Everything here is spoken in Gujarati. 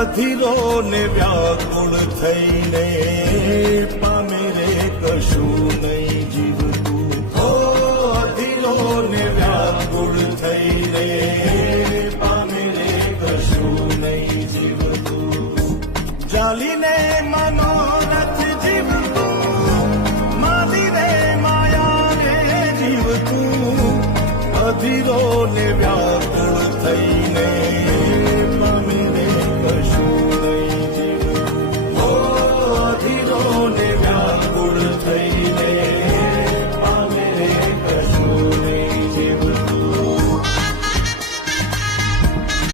અધીરો ને વ્યાકુળ થઈને પામે રે કશું નહીં જીવતું. અધીરો ને વ્યાકુળ થઈને પામે રે કશું નહીં જીવતું. ચાલીને